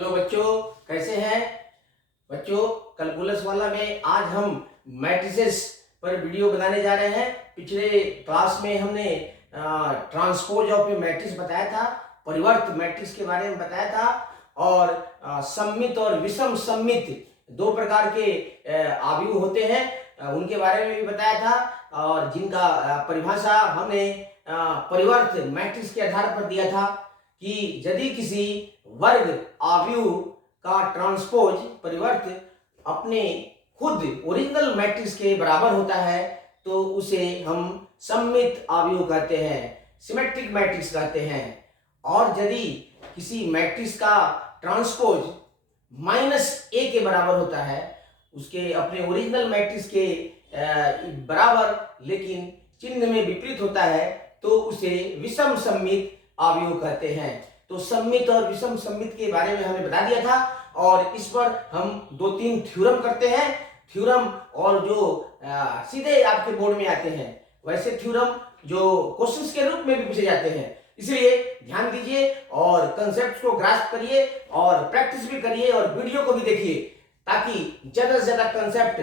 Hello बच्चों, कैसे हैं बच्चों। कैलकुलस वाला में आज हम मैट्रिसेस पर वीडियो बनाने जा रहे हैं। पिछले क्लास में हमने ट्रांसपोज ऑफ ए मैट्रिक्स बताया था, परिवर्त मैट्रिक्स के बारे में बताया था और सममित और विषम सममित दो प्रकार के आव्यूह होते हैं, उनके बारे में भी बताया था और जिनका परिभाषा हमने परिवर्त मैट्रिक्स के आधार पर दिया था कि यदि किसी वर्ग आव्यूह का ट्रांसपोज परिवर्त अपने खुद ओरिजिनल मैट्रिक्स के बराबर होता है तो उसे हम सममित आव्यूह कहते हैं, सिमेट्रिक मैट्रिक्स कहते हैं। और यदि किसी मैट्रिक्स का ट्रांसपोज -a के बराबर होता है, उसके अपने ओरिजिनल मैट्रिक्स के बराबर लेकिन चिन्ह में विपरीत होता है, तो उसे विषम सममित आव्यूह कहते हैं। तो सममित और विषम सममित के बारे में हमने बता दिया था और इस पर हम 2-3 थ्योरम करते हैं। थ्योरम और जो सीधे आपके बोर्ड में आते हैं, वैसे थ्योरम जो क्वेश्चंस के रूप में भी पूछे जाते हैं। इसलिए ध्यान दीजिए और कंसेप्ट को ग्रास्प करिए और प्रैक्टिस भी करिए और वीडियो को भी देखिए ताकि ज्यादा से ज्यादा कंसेप्ट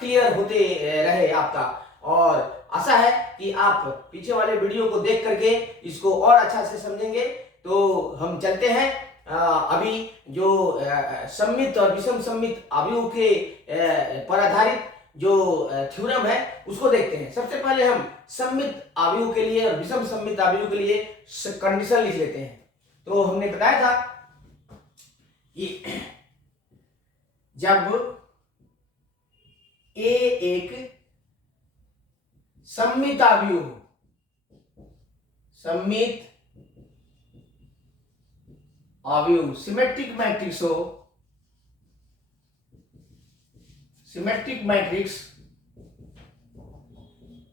क्लियर होते रहे आपका। और आशा है कि आप पीछे वाले वीडियो को देख करके इसको और अच्छा से समझेंगे। तो हम चलते हैं अभी जो सममित और विषम सममित आव्यूह के पर आधारित जो थ्योरम है उसको देखते हैं। सबसे पहले हम सममित आव्यूह के लिए और विषम सममित आव्यूह के लिए कंडीशन लिख लेते हैं। तो हमने बताया था कि जब ए एक सममित आव्यूह, सममित आव्यूह सिमेट्रिक मैट्रिक्स हो, सिमेट्रिक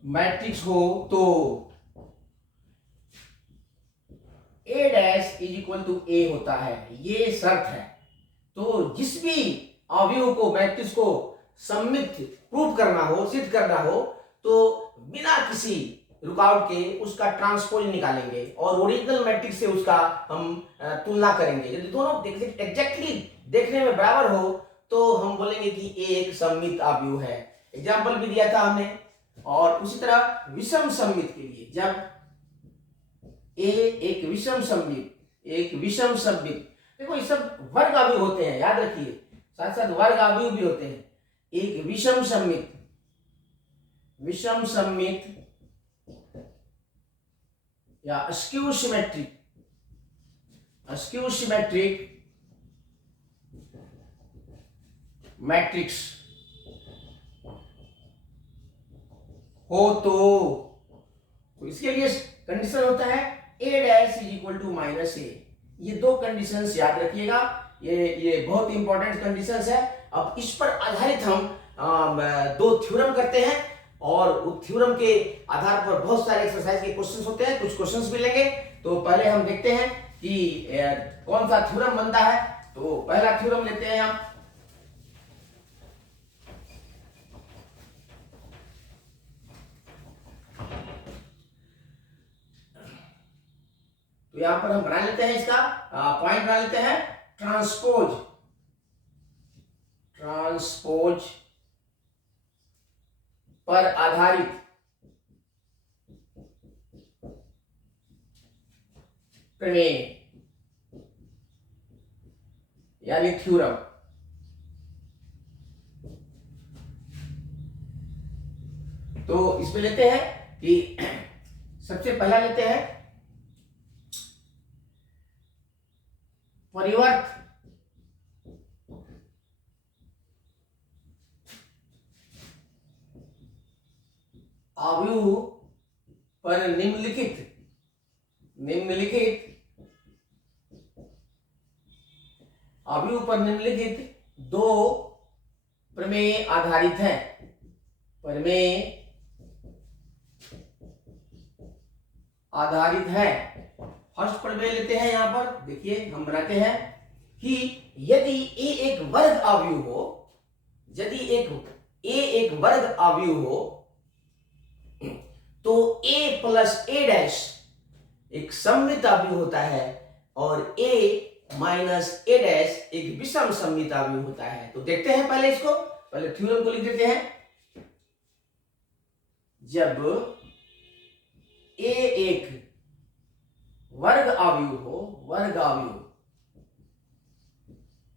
मैट्रिक्स हो तो a dash is equal to a होता है, ये शर्त है। तो जिस भी आव्यूह को मैट्रिक्स को सममित प्रूव करना हो, सिद्ध करना हो, तो बिना किसी रुकावट के उसका ट्रांसपोज निकालेंगे और ओरिजिनल मैट्रिक्स से उसका हम तुलना करेंगे। यदि दोनों एग्जैक्टली देखने में बराबर हो तो हम बोलेंगे कि ए एक सममित आव्यूह है। एग्जाम्पल भी दिया था हमने। और उसी तरह विषम सममित के लिए, जब ए एक विषम सममित, एक विषम सममित, देखो ये सब वर्ग आव्यूह होते हैं, याद रखिए, साथ साथ वर्ग आव्यूह भी होते हैं। एक विषम सममित, विषम सममित या skew symmetric, skew symmetric matrix हो तो इसके लिए कंडीशन होता है a dash is equal to -a। ये दो कंडीशंस याद रखिएगा, ये बहुत इंपॉर्टेंट कंडीशंस है। अब इस पर आधारित हम दो थ्योरम करते हैं और उस थ्योरम के आधार पर बहुत सारे एक्सरसाइज के क्वेश्चंस होते हैं, कुछ क्वेश्चंस भी लेंगे। तो पहले हम देखते हैं कि कौन सा थ्योरम बनता है। तो पहला थ्योरम लेते हैं हम। तो यहां पर हम बना लेते हैं, इसका पॉइंट बना लेते हैं। ट्रांसपोज, ट्रांसपोज पर आधारित प्रमेय यानी थ्योरम। तो इसमें लेते हैं कि सबसे पहला लेते हैं परिवर्त आव्यूह पर निम्नलिखित आव्यूह पर निम्नलिखित दो प्रमेय आधारित हैं। प्रमेय आधारित है। फर्स्ट प्रमेय लेते हैं। यहां पर देखिए हम बनाते हैं कि यदि a एक वर्ग आव्यूह हो, यदि a एक वर्ग आव्यूह हो तो a प्लस a डैश एक सममित आव्यूह होता है और a माइनस ए डैश एक विषम सममित अवयव होता है। तो देखते हैं पहले इसको, पहले थ्योरम को लिख देते हैं। जब ए एक वर्ग अवयव हो, वर्ग अवयव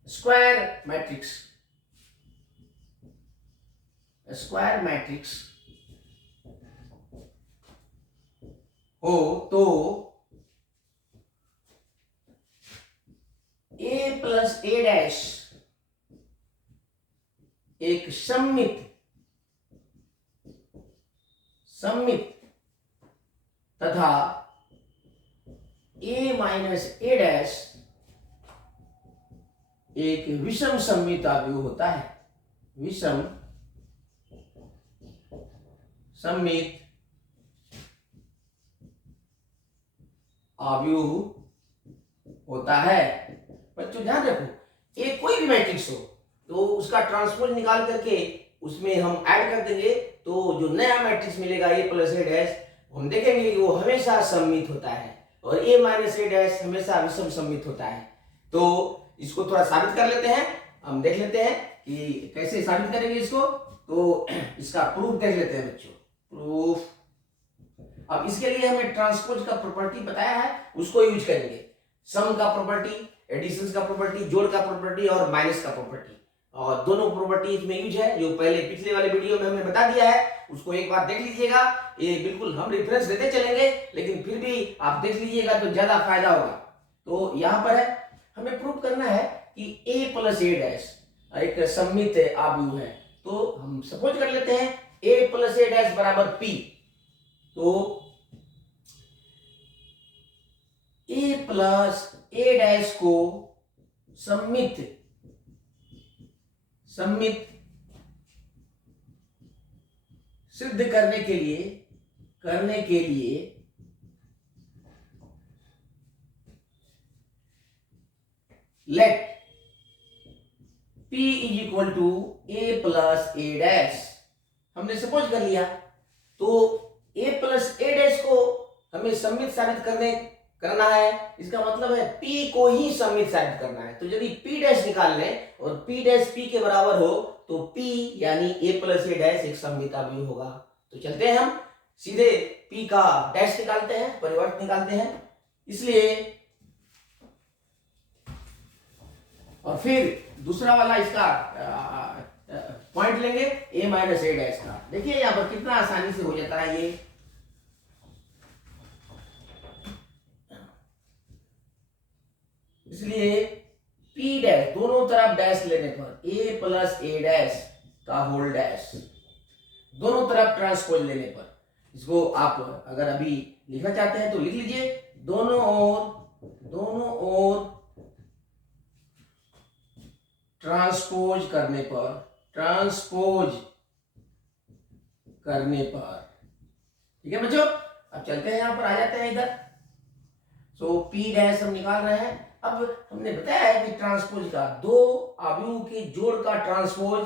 स्क्वायर मैट्रिक्स, स्क्वायर मैट्रिक्स हो तो a प्लस ए डैश एक सममित तथा a माइनस ए डैश एक विषम सममित अवयव होता है। विषम सममित अवयव होता है। बच्चों ध्यान रखो, एक कोई भी मैट्रिक्स हो तो उसका ट्रांसपोज निकाल करके उसमें हम ऐड कर देंगे तो जो नया मैट्रिक्स मिलेगा ए प्लस ए डैश, हम देखेंगे कि वो हमेशा सममित होता है और ए माइनस ए डैश हमेशा विषम सममित होता है। तो इसको थोड़ा साबित कर लेते हैं, हम देख लेते हैं कि कैसे साबित करेंगे इसको। तो इसका प्रूफ देख लेते हैं बच्चों, प्रूफ। अब इसके लिए हमें ट्रांसपोज का प्रॉपर्टी बताया है, उसको यूज करेंगे। सम का प्रॉपर्टी, एडिशन का प्रॉपर्टी, जोड़ का प्रॉपर्टी और माइनस का प्रॉपर्टी, और दोनों प्रॉपर्टी इसमें यूज है जो पहले पिछले वाले वीडियो में हमने बता दिया है, उसको एक बार देख लीजिएगा। ये बिल्कुल हम रेफरेंस देते चलेंगे लेकिन फिर भी आप देख लीजिएगा तो ज्यादा फायदा होगा। तो यहाँ पर है, हमें प्रूव करना है कि a प्लस ए डैश एक सममित अवयव है। तो हम सपोज कर लेते हैं a प्लस ए डैश बराबर p। तो a प्लस ए डैश को सममित सिद्ध करने के लिए let p is equal to A plus A dash हमने सपोज कर लिया। तो a प्लस ए डैश को हमें सममित साबित करना है, इसका मतलब है p को ही सममित साबित करना है। तो यदि p डैश निकाल लें और p डैश p के बराबर हो तो p यानी a प्लस ए डैश एक सममित अवयव होगा। तो चलते हैं हम सीधे p का डैश निकालते हैं, परिवर्त निकालते हैं। इसलिए और फिर दूसरा वाला इसका पॉइंट लेंगे a माइनस ए डैश का। देखिए यहां पर कितना आसानी से हो जाता है ये। इसलिए p डैश दोनों तरफ डैश लेने पर a प्लस ए डैश का होल डैश दोनों तरफ ट्रांसपोज लेने पर, इसको आप अगर अभी लिखना चाहते हैं तो लिख लीजिए। दोनों ओर ट्रांसपोज करने पर ठीक है बच्चों। अब चलते हैं, यहां पर आ जाते हैं इधर। सो p डैश हम निकाल रहे हैं। अब हमने बताया है कि ट्रांसपोज का दो अवयवों के जोड़ का ट्रांसपोज,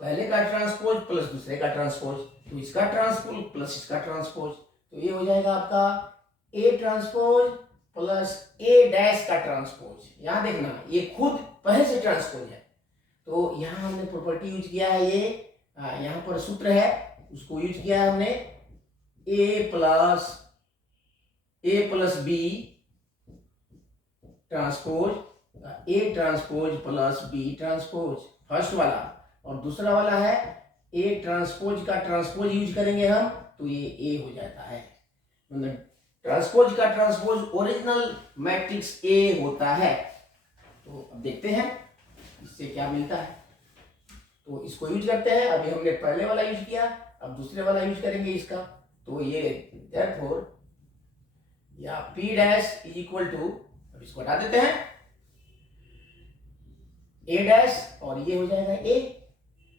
पहले का ट्रांसपोज प्लस दूसरे का ट्रांसपोज, तो इसका ट्रांसपोज प्लस इसका ट्रांसपोज, तो ये हो जाएगा आपका a transpose plus a dash का ट्रांसपोज। यहां देखना ये खुद पहले से ट्रांसपोज है, तो यहां हमने प्रॉपर्टी यूज किया है, ये यहां पर सूत्र है उसको यूज किया है हमने, a plus b transpose, a transpose plus b transpose first वाला, और दूसरा वाला है a ट्रांसपोज का ट्रांसपोज यूज करेंगे हम तो ये a हो जाता है। मतलब ट्रांसपोज का ट्रांसपोज ओरिजिनल मैट्रिक्स A होता है। तो अब देखते हैं इससे क्या मिलता है। तो इसको यूज करते हैं, अभी हमने पहले वाला यूज किया, अब दूसरे वाला यूज करेंगे इसका। तो ये therefore या p dash is equal to, अब इसको हटा देते हैं, a डैश और ये हो जाएगा a।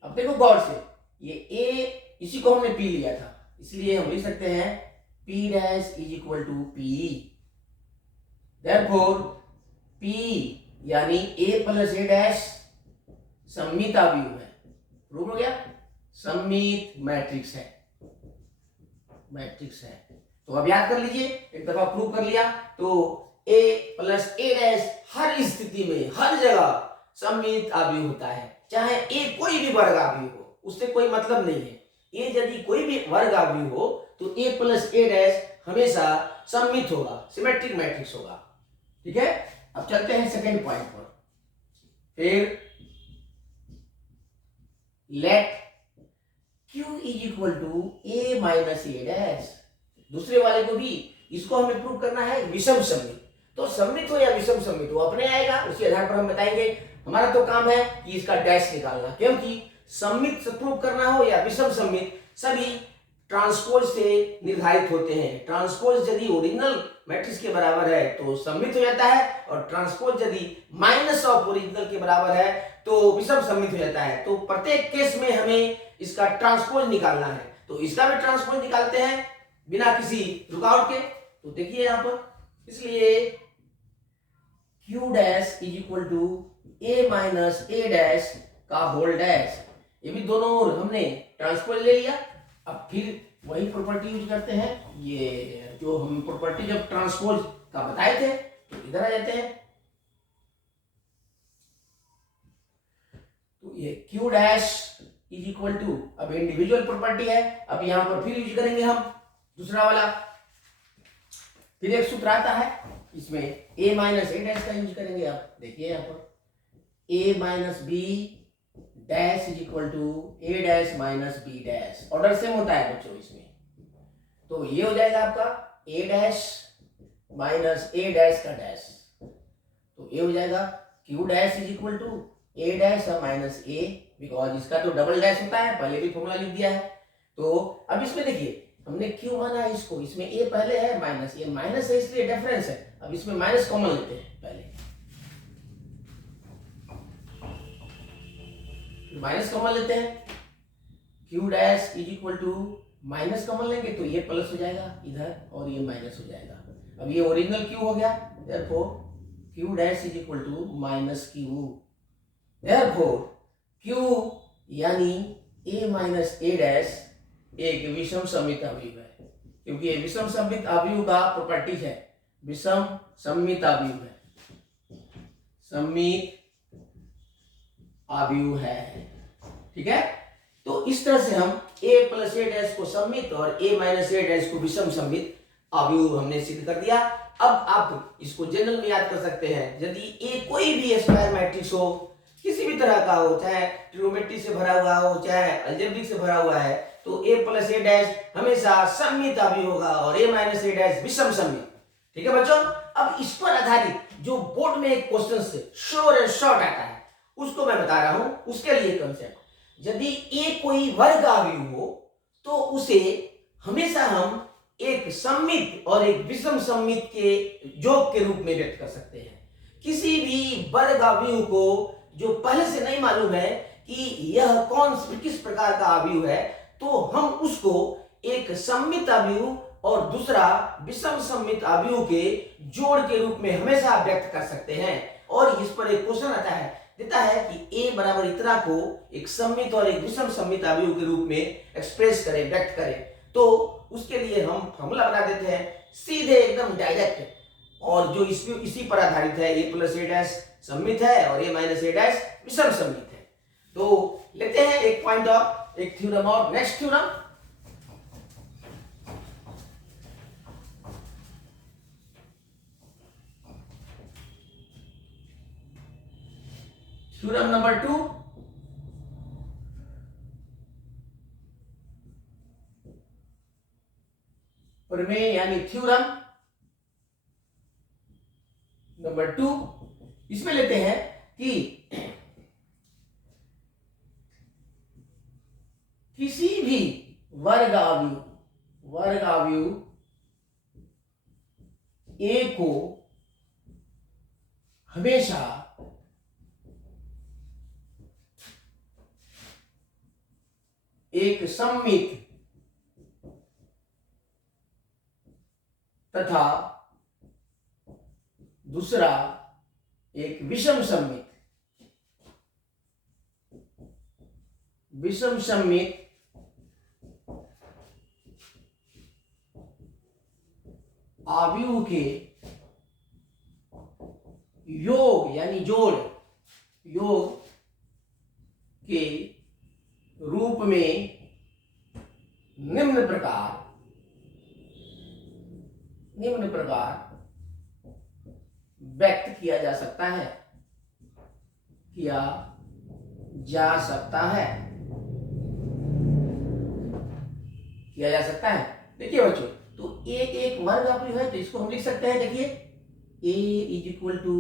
अब देखो गौर से, ये a इसी को हमने p लिया था, इसलिए हम लिख सकते हैं p dash is equal to p। therefore p यानी a प्लस ए डैश सममित अवयव है। प्रूव हो गया, सममित मैट्रिक्स है, तो अब याद कर लीजिए, एक दफा प्रूव कर लिया। तो ए प्लस ए डैश हर स्थिति में हर जगह सममित अवयव होता है, चाहे ए कोई भी वर्ग अवयव हो, उससे कोई मतलब नहीं है। ए यदि कोई भी वर्ग अवयव हो तो ए प्लस ए डैश हमेशा सममित होगा, सिमेट्रिक मैट्रिक्स होगा। ठीक है, अब चलते हैं सेकेंड पॉइंट पर। फिर let Q is equal to A minus A dash, दूसरे वाले को भी इसको हमें प्रूव करना है विषम सममित। तो सममित हो या विषम सममित हो अपने आएगा, उसी आधार पर हम बताएंगे। हमारा तो काम है कि इसका डैश निकालना, क्योंकि सममित से प्रूव करना हो या विषम सममित सभी ट्रांसपोज से निर्धारित होते हैं। ट्रांसपोज यदि ओरिजिनल मैट्रिक्स के बराबर है तो सममित हो जाता है, और ट्रांसपोज यदि माइनस ऑफ ओरिजिनल के बराबर है तो विषम सममित हो जाता है। तो प्रत्येक केस में हमें इसका ट्रांसपोज निकालना है, तो इसका भी ट्रांसपोज निकालते हैं बिना किसी रुकावट के। तो देखिए यहां पर, इसलिए Q dash is equal to A minus A dash का होल डैश, ये भी दोनों ओर हमने ट्रांसपोज ले लिया। अब फिर वही प्रॉपर्टी यूज करते हैं, ये जो हम प्रॉपर्टी जब ट्रांसपोज का बताए थे, तो इधर आ जाते हैं। तो ये Q dash is equal to, अब इंडिविजुअल प्रॉपर्टी है, अब यहां पर फिर यूज करेंगे हम दूसरा वाला। फिर एक सूत्र आता है, इसमें a माइनस ए डैश का यूज करेंगे। आप देखिए यहाँ पर a minus B dash is equal to A dash minus B dash, order same होता है बच्चों इसमें। तो ये हो जाएगा आपका a dash minus A dash का डैश, तो ये हो जाएगा Q dash is equal to A dash minus A, because इसका तो डबल डैश होता है, पहले भी फॉर्मूला लिख दिया है। तो अब इसमें देखिए हमने Q माना है इसको, इसमें a पहले है माइनस, ये माइनस है इसलिए डिफरेंस है। अब इसमें माइनस कॉमन लेते हैं, पहले माइनस कॉमन लेते हैं। Q dash is equal to minus common लेंगे तो ये प्लस हो जाएगा इधर, और ये माइनस हो जाएगा। अब ये ओरिजिनल Q हो गया, therefore Q dash is equal to minus Q, therefore Q यानी a माइनस ए डैश एक विषम सममित अवयव है, क्योंकि ये विषम सममित अवयव का प्रॉपर्टी है, विषम सममित अवयव है, सममित अवयव है। ठीक है, तो इस तरह से हम a प्लस ए डैश को सममित और a माइनस ए डैश को विषम सममित अवयव हमने सिद्ध कर दिया। अब आप इसको जनरल में याद कर सकते हैं, यदि a कोई भी स्क्वायर मैट्रिक्स हो, किसी भी तरह का हो, चाहे ट्रिग्नोमेट्री से भरा हुआ हो, चाहे अलजेब्रिक से भरा हुआ है, तो a प्लस ए डैश हमेशा सममित अवयव होगा और a माइनस ए डैश विषम सममित। ठीक है बच्चों, अब इस पर आधारित जो बोर्ड में एक क्वेश्चन से श्योर एंड शॉर्ट आता है उसको मैं बता रहा हूं। उसके लिए कंसेप्ट, यदि a कोई वर्ग अवयव हो तो उसे हमेशा हम एक सममित और एक विषम सममित के योग के रूप में व्यक्त कर सकते हैं। किसी भी वर्ग अवयव को जो पहले से नहीं मालूम है कि यह किस प्रकार का अवयव है, तो हम उसको एक सममित अवयव और दूसरा विषम सममित अवयव के जोड़ के रूप में हमेशा व्यक्त कर सकते हैं। और इस पर एक क्वेश्चन आता है, देता है कि a बराबर इतना को एक सममित और एक विषम सममित अवयव के रूप में एक्सप्रेस करें, व्यक्त करें। तो उसके लिए हम फॉर्मूला बना देते हैं सीधे एकदम डायरेक्ट, और जो इसी पर आधारित है, a प्लस ए डैश सममित है और a माइनस ए डैश विषम सममित है। तो लेते हैं एक पॉइंट और एक थ्योरम और, नेक्स्ट थ्योरम। थ्योरम नंबर 2, प्रमेय यानी थ्योरम नंबर 2, इसमें लेते हैं कि किसी भी वर्ग अवयव a को हमेशा एक सममित तथा दूसरा एक विषम सममित अवयव के योग यानी जोड़, योग के रूप में निम्न प्रकार व्यक्त किया जा सकता है, देखिए बच्चों, तो एक एक वर्ग अवयव है, तो इसको हम लिख सकते हैं, देखिए a इज इक्वल टू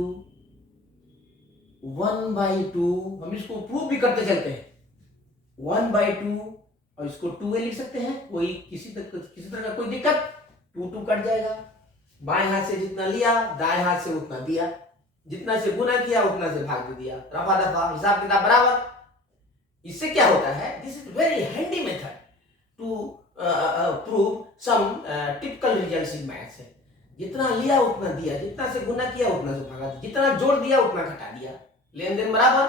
1/2, हम इसको प्रूव भी करते चलते हैं, 1/2, और इसको 2a लिख सकते हैं, कोई किसी तरह का कोई दिक्कत, 2 कट जाएगा, बाएं हाथ से जितना लिया दाएं हाथ से उतना दिया, जितना से गुना किया उतना से भाग दिया, रफा दफा, हिसाब किताब बराबर। इससे क्या होता है, this is very handy method to prove some typical results in maths है। जितना लिया उतना दिया, जितना से गुना किया उतना से भागा, जितना जोड़ दिया उतना घटा दिया, लेन देन बराबर।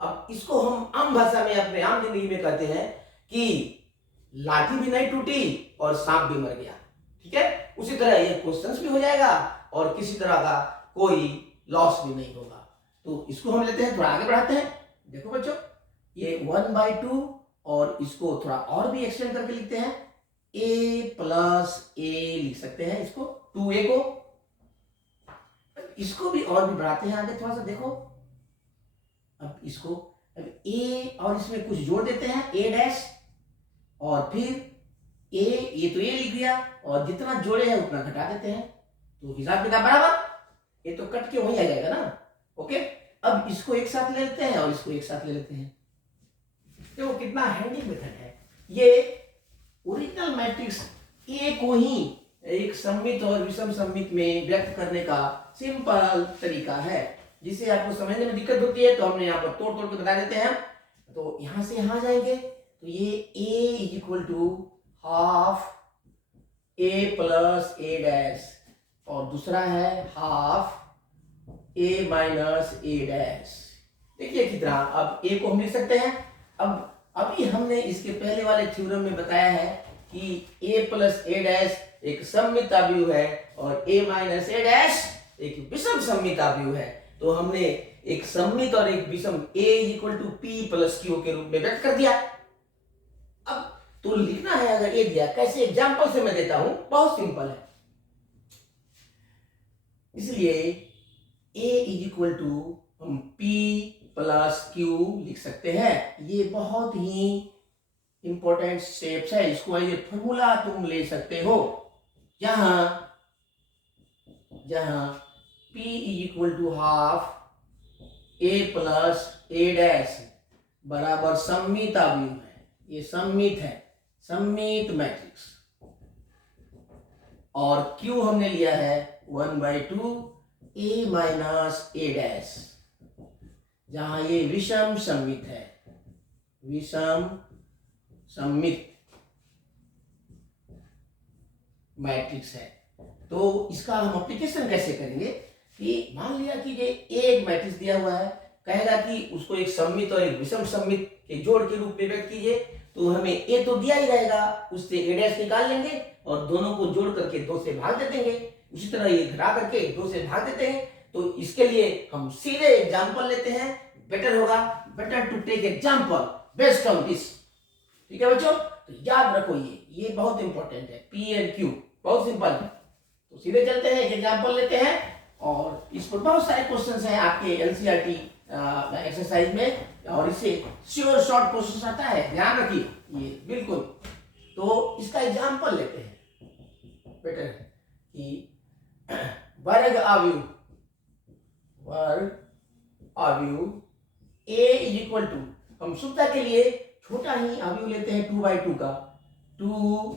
अब इसको हम आम भाषा में अपने आम जिंदगी में कहते हैं कि लाठी भी नहीं टूटी और सांप भी मर गया, ठीक है। उसी तरह ये क्वेश्चंस भी हो जाएगा और किसी तरह का कोई लॉस भी नहीं होगा। तो इसको हम लेते हैं, थोड़ा आगे बढ़ाते हैं। देखो बच्चों, ये 1/2 और इसको थोड़ा और भी एक्सटेंड करके लिखते हैं, a प्लस a लिख सकते हैं, इसको 2a को, इसको भी और भी बढ़ाते हैं आगे थोड़ा सा, देखो अब इसको, अब a और इसमें कुछ जोड़ देते हैं, a' और फिर ये तो a लिख दिया और जितना जोड़े हैं उतना घटा देते हैं, तो हिसाब किताब बराबर, ये तो कट के वहीं आ जाएगा ना, ओके। अब इसको एक साथ ले लेते हैं और इसको एक साथ ले लेते हैं, देखो कितना हैंडी मेथड है ये। ओरिजिनल मैट्रिक्स ए को ही एक सममित और विषम सममित में व्यक्त करने का सिंपल तरीका है, जिसे आपको समझने में दिक्कत होती है तो हमने यहाँ पर तोड़ के बता देते हैं। तो यहां से यहां जाएंगे तो ये a is equal to half a plus a' और दूसरा है हाफ a माइनस a'। देखिए कितना, अब a को हम लिख सकते हैं। अब अभी हमने इसके पहले वाले थ्योरम में बताया है कि a प्लस a' एक सममित अवयव है और a माइनस a' एक विषम सममित अवयव है। तो हमने एक सममित और एक विषम a equal to p plus q के रूप में व्यक्त कर दिया। अब तो लिखना है, अगर ये दिया कैसे, एग्जांपल से मैं देता हूं, बहुत सिंपल है। इसलिए a इज इक्वल टू हम p प्लस q लिख सकते हैं। ये बहुत ही इंपॉर्टेंट स्टेप्स है, इसको ये फॉर्मूला तुम ले सकते हो, जहां p is equal to half a plus a' बराबर सममित अवयव है, ये सममित है, सममित मैट्रिक्स, और q हमने लिया है 1/2 a माइनस a', जहां ये विषम सममित है, विषम सममित मैट्रिक्स है। तो इसका हम एप्लीकेशन कैसे करेंगे कि मान लिया कि ये एक मैट्रिक्स दिया हुआ है, कहेगा कि उसको एक सममित और एक विषम सममित के जोड़ के रूप में व्यक्त कीजिए, तो हमें a तो दिया ही रहेगा, उससे a' निकाल लेंगे और दोनों को जोड़ करके 2 से भाग दे देंगे। उसी तरह ये घटा करके 2 से भाग देते हैं। तो इसके लिए हम सीधे एग्जांपल लेते हैं, बेटर होगा, better to take example based on this, ठीक है बच्चों। तो याद रखो ये बहुत इंपॉर्टेंट है, p एंड q बहुत सिंपल है। तो सीधे चलते हैं, एक एग्जांपल लेते हैं और इस पर बहुत सारे क्वेश्चंस हैं आपके एनसीईआरटी एक्सरसाइज में, और इससे श्योर शॉर्ट क्वेश्चन आता है, ध्यान रखिए ये बिल्कुल। तो इसका एग्जांपल लेते हैं, बेटर है कि वर्ग अवयव a इज इक्वल टू, हम सुविधा के लिए छोटा ही अवयव लेते हैं 2/2 का, 2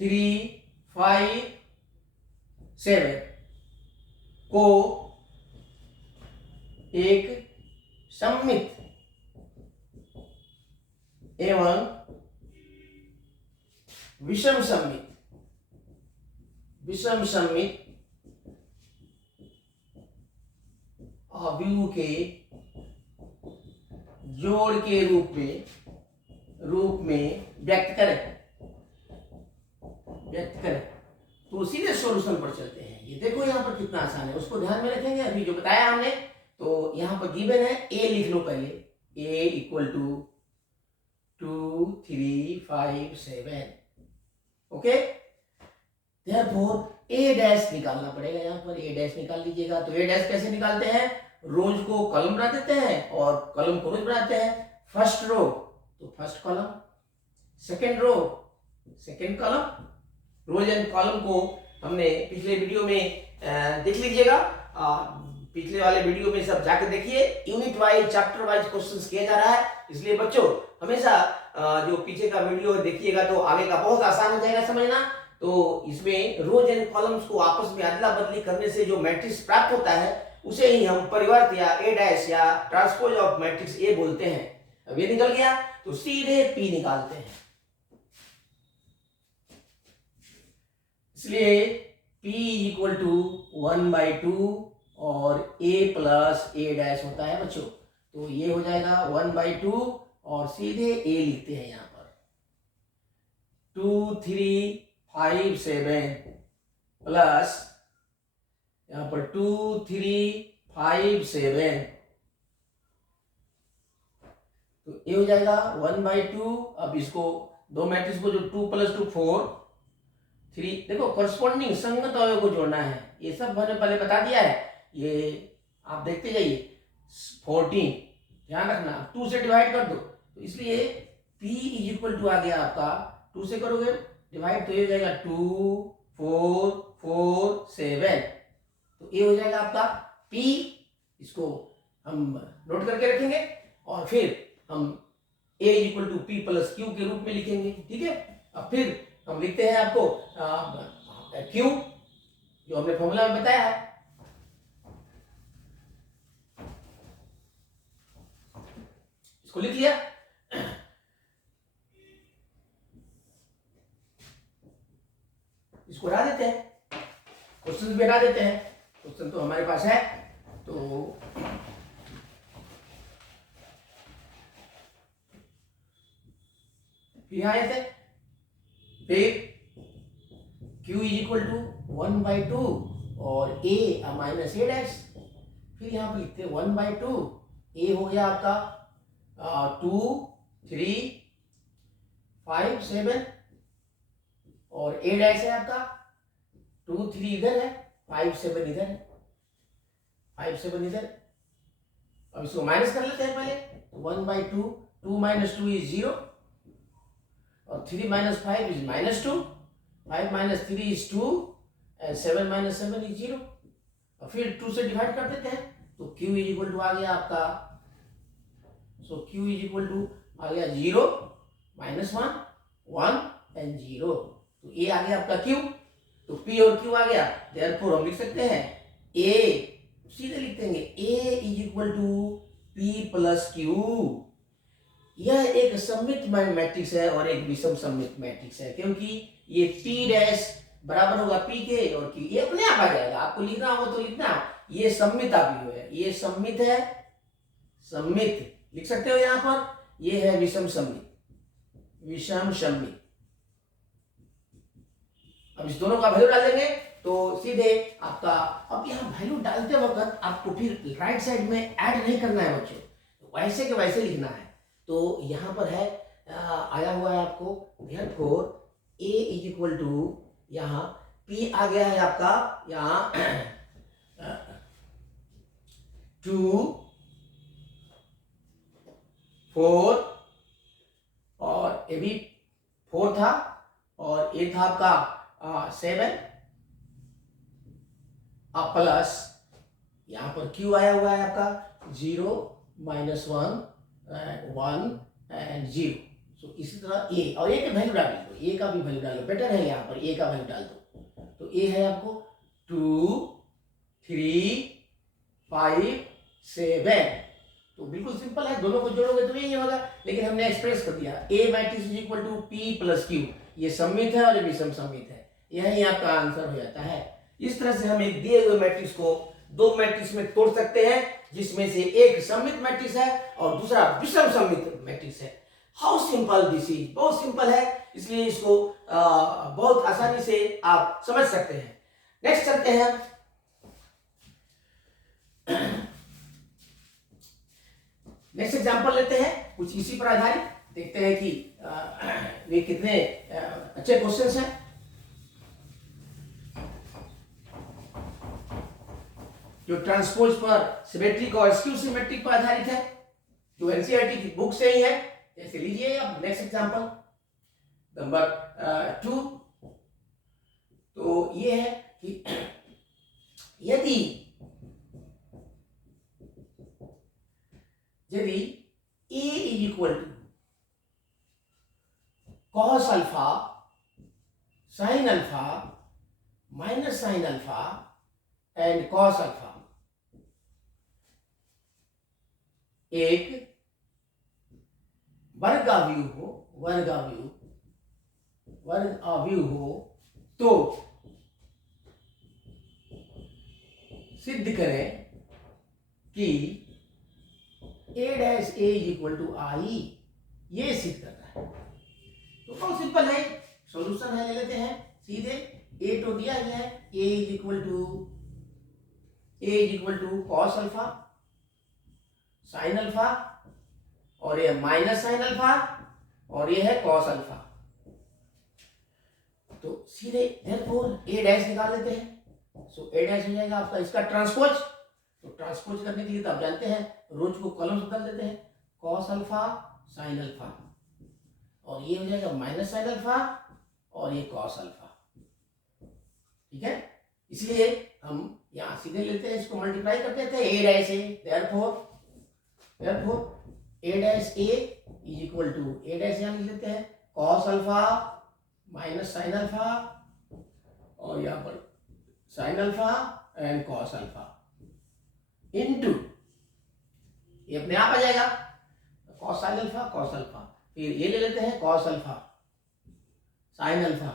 3 5 7 को एक सममित एवं विषम सममित अवयव के जोड़ के रूप में व्यक्त करें। तो सीधे सॉल्यूशन पर चलते हैं। ये देखो यहाँ पर कितना आसान है, उसको ध्यान में रखेंगे। अभी जो बताया हमने, तो यहाँ पर गिवन है ए लिख लो पहले, A equal to 2 3 5 7। Okay, therefore A dash निकालना पड़ेगा। यहाँ पर ए डैश निकाल लीजिएगा। तो ए डैश कैसे निकालते हैं, रोज को कॉलम बना देते हैं और कॉलम को रोज बनाते हैं। फर्स्ट रो तो first column, second row second column, rows and column को हमने पिछले वीडियो में देख लीजिएगा। पिछले वाले वीडियो में सब जाकर देखिए, unit wise chapter wise questions किया जा रहा है। इसलिए बच्चों हमेशा जो पीछे का वीडियो देखिएगा तो आगे का बहुत आसान हो जाएगा समझना। तो इसमें रोज एंड कॉलम्स को आपस में अदला बदली करने से जो मैट्रिक्स प्राप्त होता है उसे ही हम परिवर्त या ए डैश या ट्रांसपोज ऑफ मैट्रिक्स ए बोलते हैं। अब ये निकल गया तो सीधे पी निकालते हैं। इसलिए P इक्वल टू 1/2 और A प्लस A डैश होता है बच्चों। तो ये हो जाएगा 1/2 और सीधे A लिखते हैं यहाँ पर 2 3 5 7 प्लस यहाँ पर 2 3 5 7। तो ये हो जाएगा 1/2। अब इसको दो मैट्रिक्स को जो 2 + 2 4 3, देखो करस्पॉन्डिंग संगत अवयव को जोड़ना है। ये सब मैंने पहले बता दिया है, ये आप देखते जाइए। 14 ध्यान रखना, 2 से डिवाइड कर दो। तो इसलिए P इक्वल टू आ गया आपका, 2 से करोगे डिवाइड तो ये हो जाएगा 2 4 4 7। तो ये हो जाएगा आपका P। इसको हम नोट करके रखेंगे और फिर हम A equal to P + Q के रूप में लिखेंगे। ठीक है, अब फिर हम लिखते हैं आपको Q जो हमने फॉर्मूला में बताया है। इसको लिख लिया। इसको हटा देते हैं, क्वेश्चन भी हटा देते हैं। क्वेश्चन तो हमारे पास है। तो यहाँ आए थे, फिर Q इक्वल टू 1/2 और A माइनस A डैश। फिर यहाँ पर लिखते हैं 1/2, A हो गया आपका 2 3 5 7 और A डैश है आपका 2 3 इधर है, 5 7 इधर है, 5 7 इधर। अब इसको माइनस कर लेते हैं पहले। 1/2, 2 - 2 इज 0 और 3 - 5 इज -2, 5 - 3 इज 2 एंड 7 - 7 इज 0। और फिर 2 से डिवाइड कर देते हैं तो Q इक्वल टू आ गया आपका, सो Q इक्वल टू आ गया 0 -1 1 एंड 0। तो ये आ गया आपका Q। तो P और Q आ गया, देयरफॉर हम लिख सकते हैं A, सीधे लिख देंगे A equal to P + Q। यह एक सममित मैट्रिक्स है और एक विषम सममित मैट्रिक्स है, क्योंकि ये P डैश बराबर होगा P के और Q, ये अपने आप आ जाएगा। आपको लिखना हो तो लिखना, ये सममित आप है, ये सममित है, सममित लिख सकते हो यहाँ पर। ये है विषम सममित, विषम सममित। अब इस दोनों का वैल्यू डाल देंगे तो सीधे आपका, अब यहाँ वैल्यू डालते वक्त आपको फिर राइट साइड में ऐड नहीं करना है बच्चों, वैसे के वैसे लिखना है। तो यहाँ पर है आया हुआ है आपको, देयरफॉर A इक्वल टू, यहाँ P आ गया है आपका, यहाँ 2 4 और ये भी 4 था और ये था आपका 7 प्लस यहाँ पर Q आया हुआ है आपका 0 -1 1 एंड 0। सो इसी तरह A और A का वैल्यू डाल दो, A का भी वैल्यू डाल दो, बेटर है यहाँ पर A का वैल्यू डाल दो। तो A है आपको 2 3 5 7। तो बिल्कुल सिंपल है, दोनों को जोड़ोगे तो यही होगा, लेकिन हमने एक्सप्रेस कर दिया A matrix equal to P + Q। ये सममित है और ये विषम सममित है, यही आपका आंसर हो जाता है। इस तरह से हम एक दिए हुए मैट्रिक्स को दो मैट्रिक्स में तोड़ सकते हैं, जिसमें से एक सममित मैट्रिक्स है और दूसरा विषम सममित मैट्रिक्स है। हाउ सिंपल दिस इज, बहुत सिंपल है, इसलिए इसको बहुत आसानी से आप समझ सकते हैं। नेक्स्ट चलते हैं, नेक्स्ट एग्जांपल लेते हैं कुछ इसी पर आधारित, देखते हैं कि वे कितने अच्छे क्वेश्चंस हैं। जो ट्रांसपोज पर सिमेट्रिक और स्क्यू सिमेट्रिक पर आधारित है, जो एनसीईआरटी की बुक से ही है। जैसे लीजिए अब नेक्स्ट एग्जांपल नंबर 2, तो ये है कि यदि a is equal to cos alpha sin alpha minus sin alpha and cos alpha, एक वर्गाव्यूह हो तो सिद्ध करें कि a dash a is equal to I, ये सिद्ध करना है। तो बहुत सिंपल है, सॉल्यूशन है, ले लेते हैं सीधे। a तो दिया गया है, a is equal to cos alpha sine alpha, और ये माइनस साइन अल्फा, और ये है कॉस अल्फा। तो सीधे therefore a डैश निकाल लेते हैं। सो a डैश हो जाएगा आपका इसका ट्रांसपोज। तो ट्रांसपोज करने के लिए तो आप जानते हैं रोज को कॉलम बदल देते हैं, कॉस अल्फा साइन अल्फा, और ये हो जाएगा माइनस साइन अल्फा, और ये कॉस अल्फा। ठीक है, इसलिए हम यहां सीधे लेते हैं, इसको मल्टीप्लाई करते थे, a dash a, therefore a dash a is equal to, a dash यहां लिख लेते हैं cos alpha minus sine alpha, और यहां पर sine alpha and cos alpha into, ये अपने आप आ जाएगा कॉस साइन अल्फा, फिर ये ले लेते हैं कॉस अल्फा साइन अल्फा,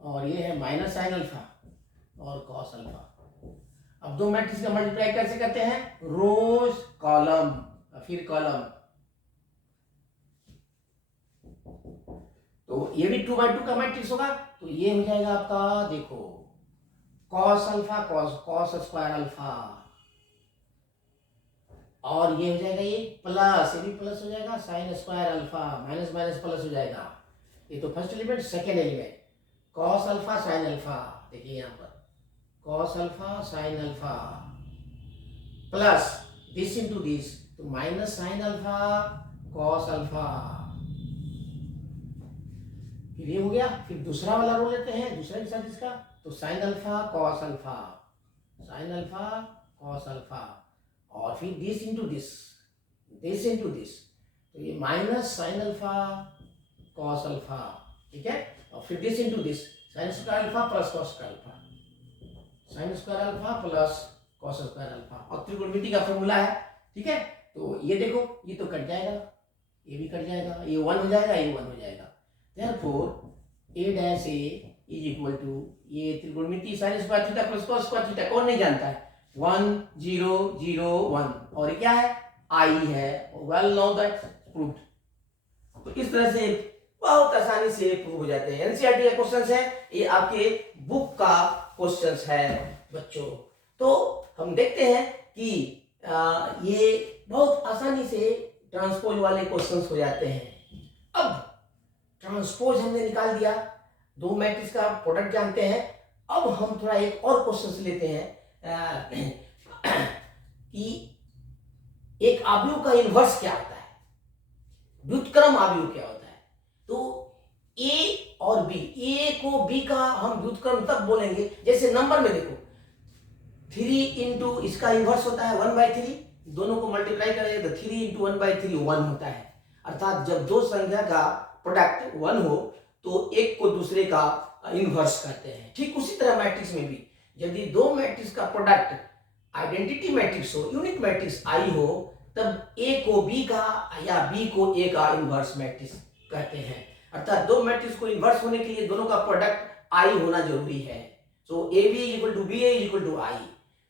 और ये है माइनस साइन अल्फा और कॉस अल्फा। अब दो मैट्रिक्स का मल्टीप्लाई कैसे करते हैं, रोज कॉलम फिर कॉलम, तो ये भी 2 by 2 का मैट्रिक्स होगा। तो ये हो जाएगा आपका, देखो cos alpha cos square alpha, और ये हो जाएगा ये प्लस, ये भी प्लस हो जाएगा sine square alpha, minus minus plus हो जाएगा। ये तो first element, second element cos alpha sine alpha, देखिए यहाँ पर cos alpha sine alpha plus this into this, तो minus sine alpha cos alpha, फिर ये हो गया। फिर दूसरा वाला रो लेते हैं, दूसरा के साथ इसका, तो साइन अल्फा कॉस अल्फा और फिर दिस इंटू दिस, तो ये minus sine alpha cos alpha, ठीक है, और फिर this into this, sign square alpha plus cos square alpha, sign square alpha plus cos square alpha, और त्रिकोणमिति का फॉर्मूला है। ठीक है, तो ये देखो, ये तो कट जाएगा, ये भी कट जाएगा, ये 1 हो जाएगा, ये 1 हो जाएगा। Therefore a dash a is equal to, ये त्रिकोणमिति sine square theta plus cos square theta कौन नहीं जानता है, 1 0 0 1, और ये क्या है, आई है, वेल नो दैट प्रूव्ड। तो इस तरह से बहुत आसानी से प्रूव हो जाते हैं। एनसीईआरटी का क्वेश्चंस है, ये आपके बुक का क्वेश्चंस है बच्चों। तो हम देखते हैं कि ये बहुत आसानी से ट्रांसपोज वाले क्वेश्चंस हो जाते हैं। अब ट्रांसपोज हमने निकाल दिया, दो मैट्रिक्स का प्रोडक्ट जानते हैं। अब हम थोड़ा एक और क्वेश्चन लेते हैं कि एक आव्यूह का इन्वर्स क्या होता है, व्युत्क्रम आव्यूह क्या होता है। तो ए और बी, ए को बी का हम व्युत्क्रम तब बोलेंगे जैसे नंबर में देखो 3 इंटू इसका इन्वर्स होता है 1/3, दोनों को मल्टीप्लाई करेंगे तो 3 इंटू 1/3 1 होता है। अर्थात जब दो संख्या का प्रोडक्ट 1 हो तो एक को दूसरे का इन्वर्स करते हैं। ठीक उसी तरह मैट्रिक्स में भी यदि दो मैट्रिक्स का प्रोडक्ट आइडेंटिटी मैट्रिक्स हो, यूनिट मैट्रिक्स आई हो, तब ए को बी का या बी को ए का इन्वर्स मैट्रिक्स कहते हैं। अर्थात दो मैट्रिक्स को इन्वर्स होने के लिए दोनों का प्रोडक्ट आई होना जरूरी है। So A B is equal to B A is equal to I.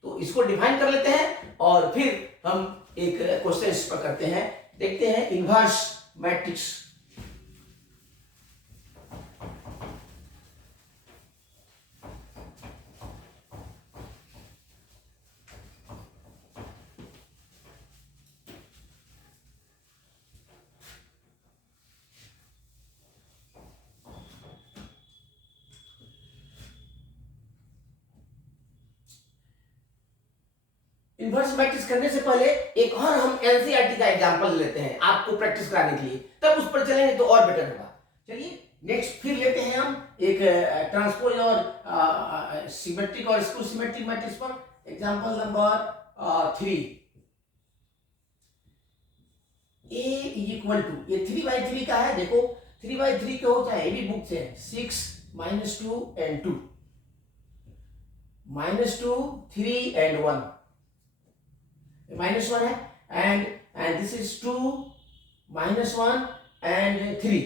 तो इसको डिफाइन कर लेते हैं और फिर हम एक क्वेश्चन इस पर करते हैं देखते हैं इन्वर्स मैट्रिक्स। इन्वर्स मैट्रिक्स करने से पहले एक और हम एनसीईआरटी का एग्जांपल लेते हैं आपको प्रैक्टिस कराने के लिए, तब उस पर चलेंगे तो और बेटर होगा। चलिए नेक्स्ट फिर लेते हैं हम एक ट्रांसपोज और सिमेट्रिक और स्क्यू सिमेट्रिक मैट्रिक्स पर। Example number 3, A equal to, ये 3/3 का है। देखो 3/3 क्या होता है, ये भी बुक से है, 6 - 2 and 2 -2 3 and 1 -1 है, and this is 2 -1 and 3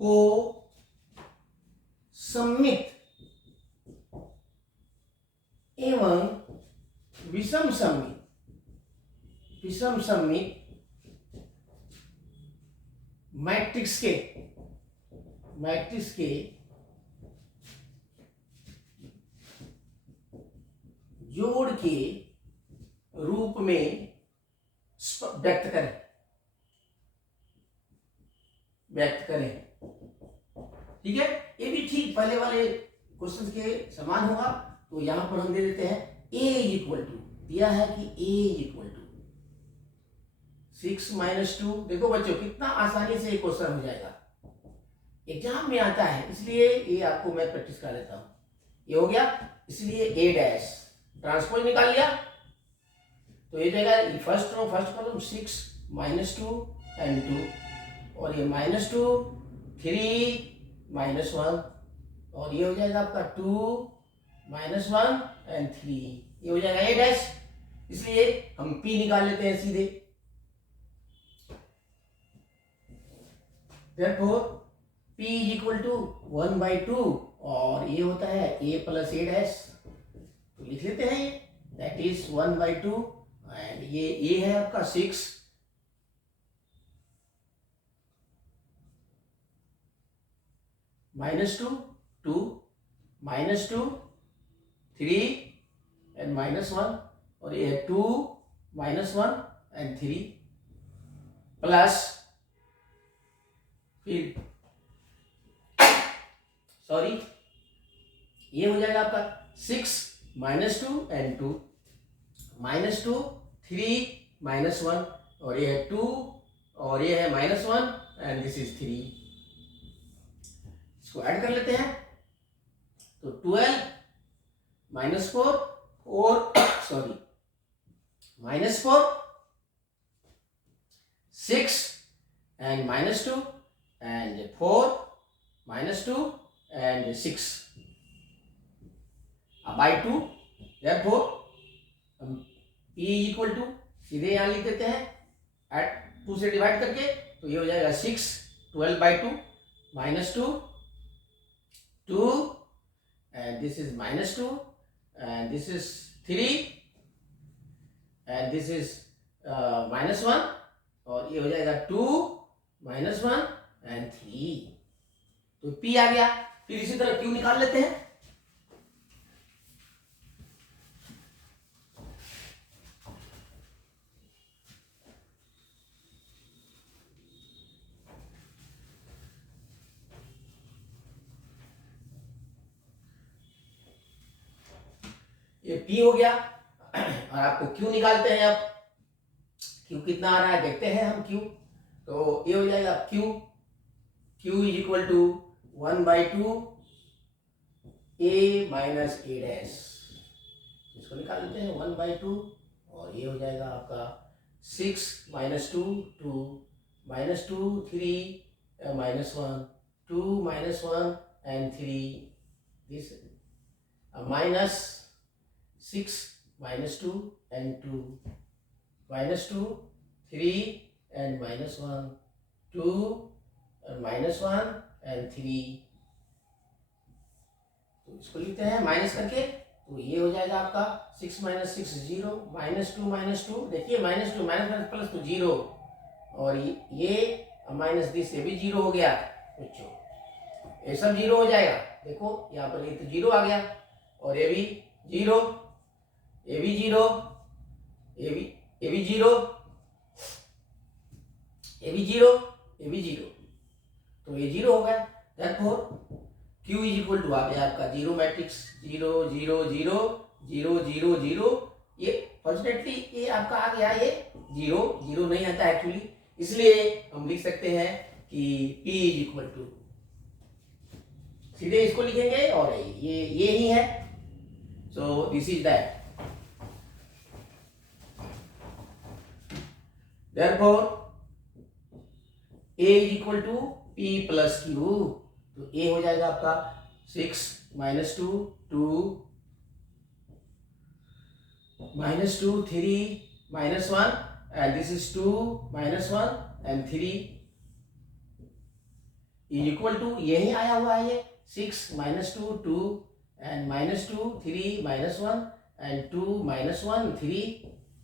को सममित एवं विषम सममित मैट्रिक्स के जोड़ के रूप में व्यक्त करें। ठीक है, ये भी ठीक पहले वाले क्वेश्चन के समान होगा। तो यहां पर हम दे देते हैं A इक्वल टू, दिया है कि A इक्वल टू 6 - 2। देखो बच्चों कितना आसानी से ये क्वेश्चन हो जाएगा, एग्जाम में आता है, इसलिए ये आपको मैं प्रैक्टिस कर लेता हूं। ये हो गया, इसलिए A डैश ट्रांसपोज निकाल लिया तो ये जाएगा फर्स्ट कॉलम 6 - 2 and 2, और ये -2 3 -1, और ये हो जाएगा आपका 2 -1 and 3, ये हो जाएगा A डैश। इसलिए हम P निकाल लेते हैं सीधे। Therefore P इक्वल टू 1/2, और ये होता है A प्लस A डैश, तो लिख लेते हैं ये, दैट इज 1/2, एंड ये A है आपका 6 -2 2 -2 3 and -1, और ये है 2 -1 and 3 प्लस, फिर सॉरी ये हो जाएगा आपका 6 -2 and 2 -2 3 -1, और ये है 2, और ये है -1 and दिस इज 3। इसको ऐड कर लेते हैं तो 12 -4 और sorry -4 6 and -2 and 4 -2 and 6 by 2। therefore हम P इक्वल टू सीधे यहां लिख देते हैं, एट 2 से डिवाइड करके, तो ये हो जाएगा 6 12/2 -2 2 and this is -2 and this is 3 and this is -1, और ये हो जाएगा 2 -1 and 3, तो P आ गया। फिर इसी तरह Q निकाल लेते हैं। ये P हो गया, और आपको Q निकालते हैं। अब Q कितना आ रहा है देखते हैं हम Q, तो ये हो जाएगा Q is equal to 1/2 A minus A dash, इसको निकाल लेते हैं 1/2, और ये हो जाएगा आपका 6 -2 2 -2 3 -1 2 -1 and 3, this minus 6 -2 and 2 -2 3 and -1 2 -1 and 3, तो इसको लिखते हैं माइनस करके तो ये हो जाएगा आपका 6 माइनस 6 0, माइनस टू देखिए, minus two minus minus plus तो 0, और ये माइनस दिस से भी 0 हो गया बच्चों, ये सब 0 हो जाएगा। देखो यहाँ पर ये तो 0 आ गया, और ये भी 0, ये भी 0, ये भी 0, ये भी 0, ये भी 0, तो ये 0 हो गया। Therefore Q is equal to आ गया आपका 0 मैट्रिक्स 0 0 0 0 0 0। ये फॉर्चुनेटली ये आपका आ गया, ये 0 0 नहीं आता एक्चुअली, इसलिए हम लिख सकते हैं कि P इज इक्वल टू, सीधे इसको लिखेंगे और ये ही है। So this is that. Therefore A is equal to P plus Q, तो A हो जाएगा आपका 6 minus 2 2 minus 2 3 minus 1, and this is 2 minus 1 and 3 is equal to, यही आया हुआ है ये 6 minus 2 2 and minus 2 3 minus 1 and 2 minus 1 3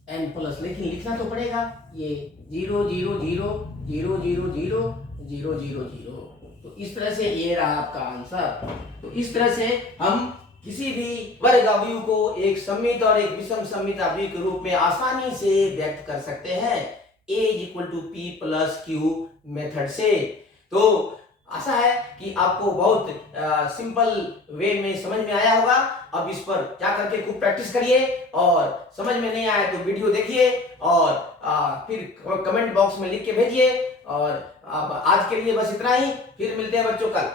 and plus, लेकिन लिखना तो पड़ेगा ये 0 0 0 0 0 0 0 0 0। तो इस तरह से ये रहा आपका आंसर। तो इस तरह से हम किसी भी वर्ग अवयव को एक सममित और एक विषम सममित अवयव के रूप में आसानी से व्यक्त कर सकते हैं A is equal to P plus Q method से। तो आशा है कि आपको बहुत सिंपल वे में समझ में आया होगा। अब इस पर क्या करके खूब प्रैक्टिस करिए, और समझ में नहीं आया तो वीडियो देखिए और फिर कमेंट बॉक्स में लिख के भेजिए। और अब आज के लिए बस इतना ही, फिर मिलते हैं बच्चों कल।